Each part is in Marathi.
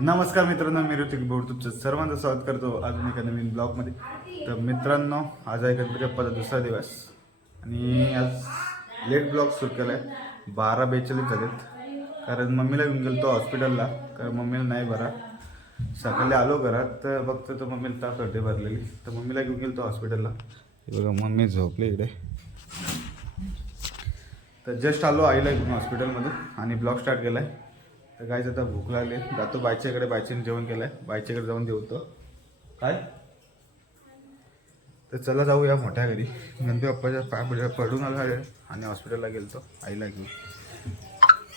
नमस्कार मित्रांनो मी ऋतिक बोर्ड तुमचं सर्वांचं स्वागत करतो अजून एका नवीन ब्लॉगमध्ये. तर मित्रांनो आज आहे गणपती बाप्पाचा दुसरा दिवस आणि आज लेट ब्लॉग सुरू केला आहे बारा बेचाळीस झालेत. कारण मम्मीला घेऊन गेलो तो हॉस्पिटलला कारण मम्मीला नाही बरा सकाळी आलो घरात तर बघतो तर मम्मीला ताप होते भरलेली. तर मम्मीला घेऊन गेलो तो हॉस्पिटलला बघा मम्मी झोपली इकडे. तर जस्ट आलो आईला घेऊन हॉस्पिटलमधून आणि ब्लॉग स्टार्ट केला आहे तर आता भूक लागली. जातो बायच्याकडे बायचीने जेवण केलं आहे बायच्याकडे जाऊन जेवतो. काय? तर चला जाऊया मोठ्या घरी. गणपती बाप्पाच्या पाय पुढे पडून आला आणि हॉस्पिटलला गेलतो. आईला घेऊन.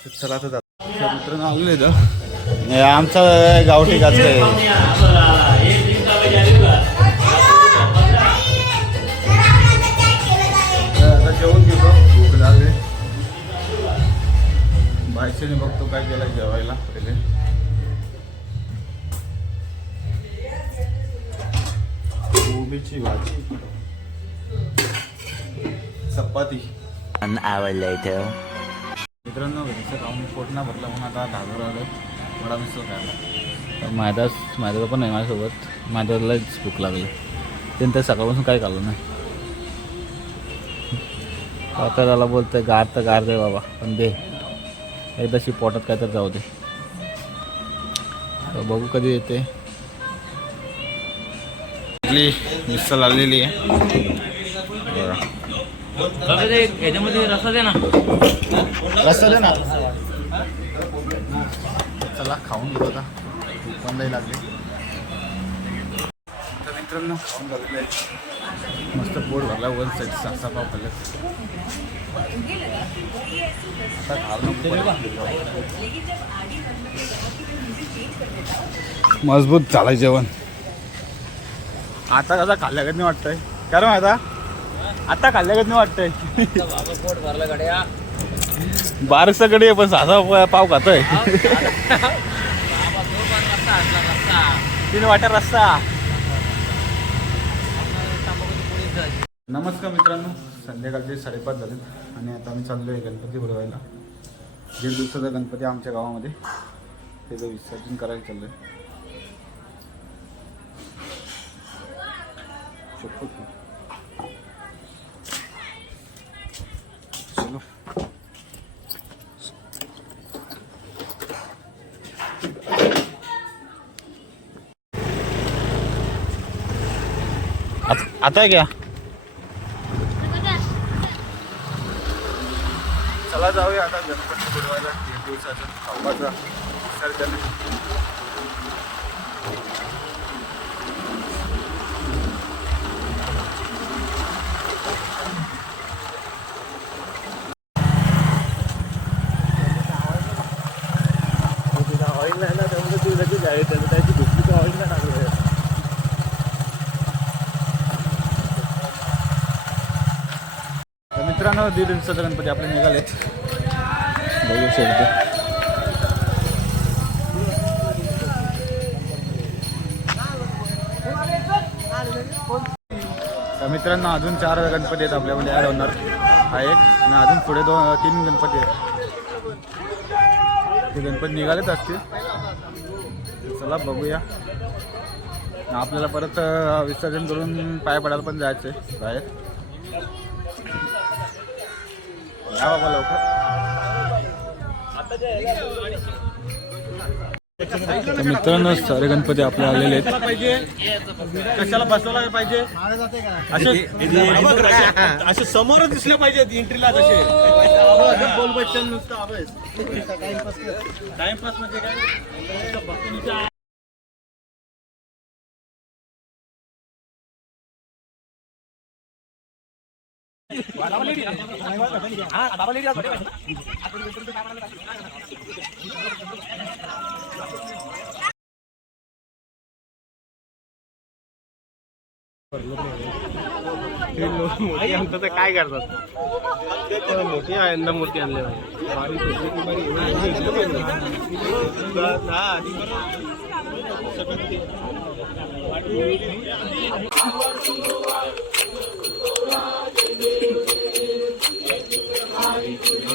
तर चला आता जातो मित्र मित्रांनो आलो इथं आमचा गावठी गाच आहे. आता जेवण घेतो. भूक लागली. बायचेने बघतो काय केलं कोबीची भाजी. चपाती. मित्रांनो घरीचं खाऊन पोट ना भरलं म्हणून आता धागोर आलो वडा मिसळ खायला. तर माझाच माझं पण आहे माझ्यासोबत. माझ्यालाच भूक लागली. त्यानंतर सकाळपासून काय खाल्लं नाही. आता त्याला बोलतोय गार तर गार दे बाबा पण दे. एकदाशी पोटात काय तर जाऊ दे. बघू कधी येते. आपली मिसळ आलेली आहे. रसा दे ना. रस्सा दे ना. चला खाऊन घेऊ आता. पण लई लागली. तर मित्रांनो खाऊन झालेलं आहे मस्त पोट भरला वन साईड सहा पाव खाल्ले. आता मजबूत झालाय जेवण. आता कसा खाल्ल्यागत नाही वाटतंय. कारण आता आता खाल्ल्यागत नाही वाटतंय. पोट भरलं गड्या बारसाकडे पण साधा पाव खातोय. तीन वाट्या रस्ता नमस्कार मित्रांनो संध्याकाळचे साडेपाच झाले आणि आता आम्ही चाललो आहे गणपती बुडवायला. दीड दिवसाचा गणपती आमच्या गावामध्ये. त्याचं विसर्जन करायला चाललं आहे चलो आता आता आहे क्या चला जाऊया आता गणपती बुडवायला. दीड विसर्जन ऑइल नाही ना त्यामुळे तू लगेच आहे त्याचं त्याची दुसरी ऑइल नाही टाकलं तर मित्रांनो दीड दिवसाचा गणपती आपले निघालेत. बघू शकतो. मित्रांनो अजून चार गणपती आहेत आपल्यामध्ये ॲड होणार. हा एक आणि अजून पुढे दोन तीन गणपती आहेत. ते गणपती निघालेच असतील. चला बघूया. आपल्याला परत विसर्जन करून पाय पडायला पण जायचं आहे बाहेर. या बाबा लवकर. तर मित्रांनो सारे गणपती आपले आलेले आहेत. पाहिजे कशाला बसवला पाहिजे? असे असे समोर दिसले पाहिजे एंट्रीला तसे बोल बच्चन नुसतं टाइमपास म्हणजे काय? तर काय करतात मोठी यंदा मूर्ती आणली Hare Krishna.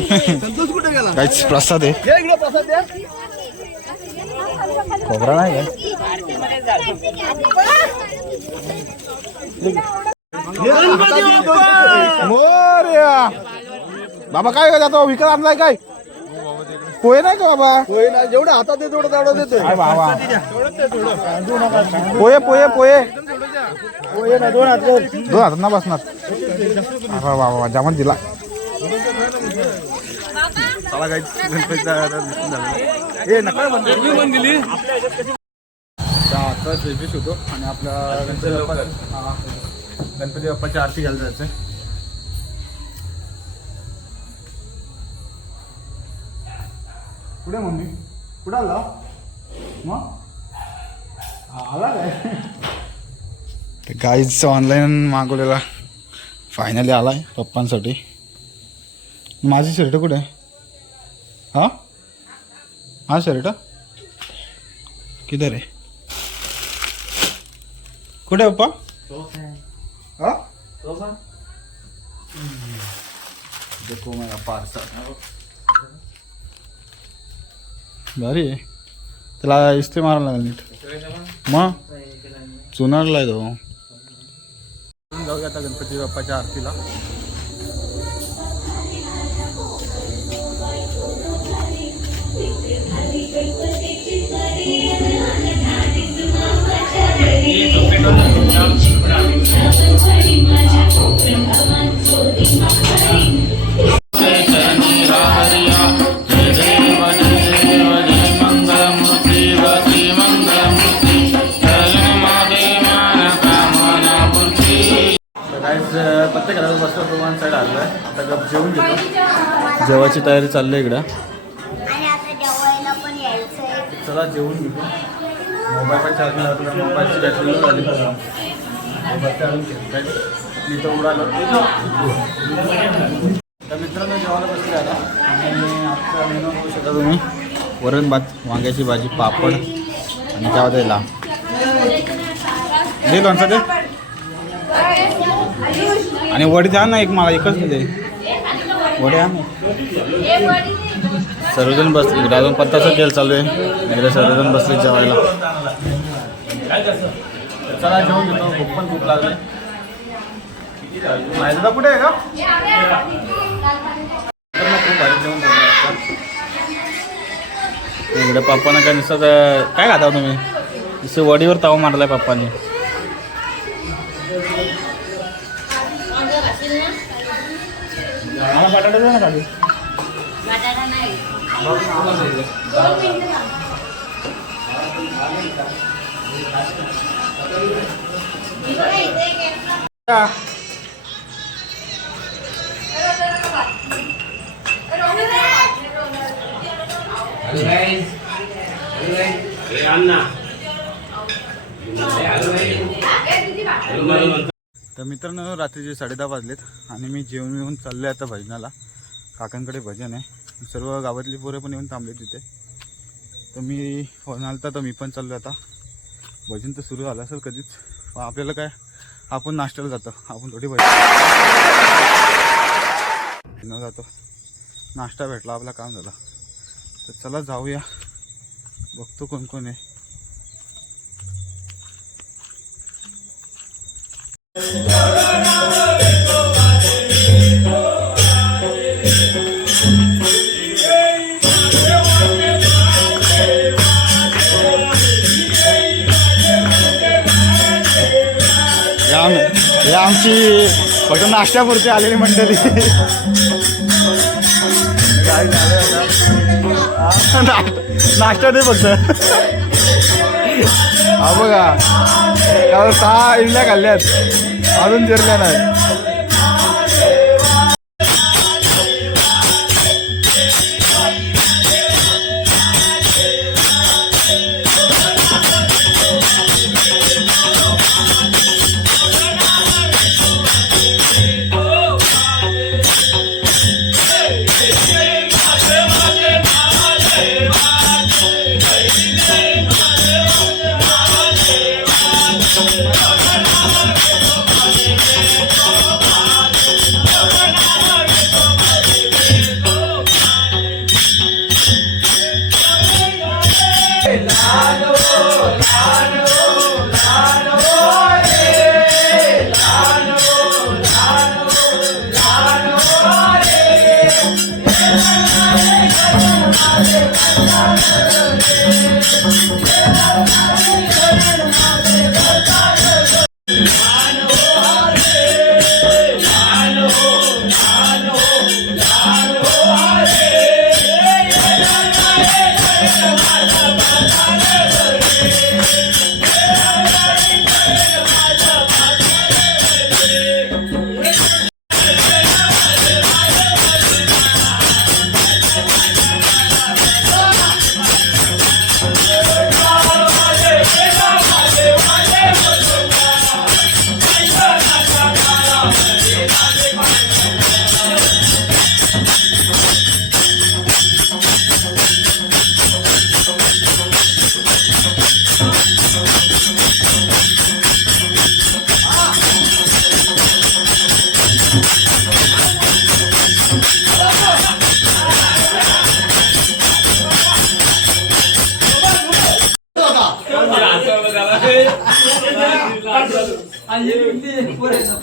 काहीच प्रसाद आहे. खोबरा नाही काय मोरया! बाबा काय जातो विकत आणलाय काय? पोहे नाही का बाबा? जेवढं हातात तेवढं तेवढं देते. बाबा पोहे पोहे पोहे. दोन हातात ना बसणार. अरे बाबा जामन दिला. चला काही ए नका म्हणते आता तेवीस होतो आणि आपल्या गणपती बाप्पा हा, गणपती बाप्पाची आरती घ्यायला जायचंय. कुठे मम्मी? कुठं आला? मग? आला काय? गाईचं ऑनलाईन मागवलेला. फायनली आलाय पप्पांसाठी. माझी शर्ट कुठे आहे? हा? हा शर्ट? किधर आहे कुठे आहे पप्पा? हा? देखो मेरा पार्सल भारी आहे त्याला इस्त्री मारायला लागेल नीट। मग चुनारला तो जाऊया आता गणपती बाप्पाच्या आरतीला जेवायची तयारी चालली इकडं आणि आता जेवायला पण यायचंय चला जेवून घेतो मोबाईल पण चार्जिंग लागला मोबाईलची बॅटरी लो झाली मोबाईल चार्जिंग केलं. मी तर उडालो. तर मित्रांनो जेवायला बसले आता. आणि आजचा मेनू बघू शकता तुम्ही वरण भात वांग्याची भाजी पापड आणि काय होतं लांब दे लोणचं दे. आणि वडी द्या ना एक मला एकच दे. वडी आण. सर्वजण बसले इकडे अजून पत्ताचा खेळ चालू आहे. इकडे सर्वजण बसले जेवायला. चला जेवून घेतो. भूक पण खूप लागले. माहिती कुठे आहे का? खूप भारी जेवण इकडे पप्पानं काय नुसतं काय खाता हो तुम्ही? नुसतं वडीवर ताव मारलाय पप्पाने. बटाटा दे ना खाली बटाटा नाही. तर मित्रांनो रात्रीचे साडेदहा वाजलेत आणि मी जेवण येऊन चालले आहे आता भजनाला. काकांकडे भजन आहे. सर्व गावातली पोरं पण येऊन थांबले तिथे. तर मी फोन आलता तर मी पण चाललो आता. भजन तर सुरू झालं असेल कधीच. पण आपल्याला काय आपण नाश्त्याला जातो. आपण थोडी भजन न जातो. नाश्ता भेटला आपला काम झालं. तर चला जाऊया. बघतो कोण कोण आहे. हे आम- हे आमची फक्त नाश्त्यापुरती आलेली मंडळी. काय झालं नाश्ता दे फक्त. हा बघा. काल सहा इडल्या खाल्ल्यात. अजून जिरल्या नाही.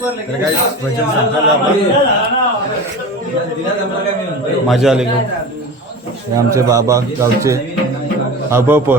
तर काही भजन आपण. मजा आली हे आमचे बाबा गावचे. अबप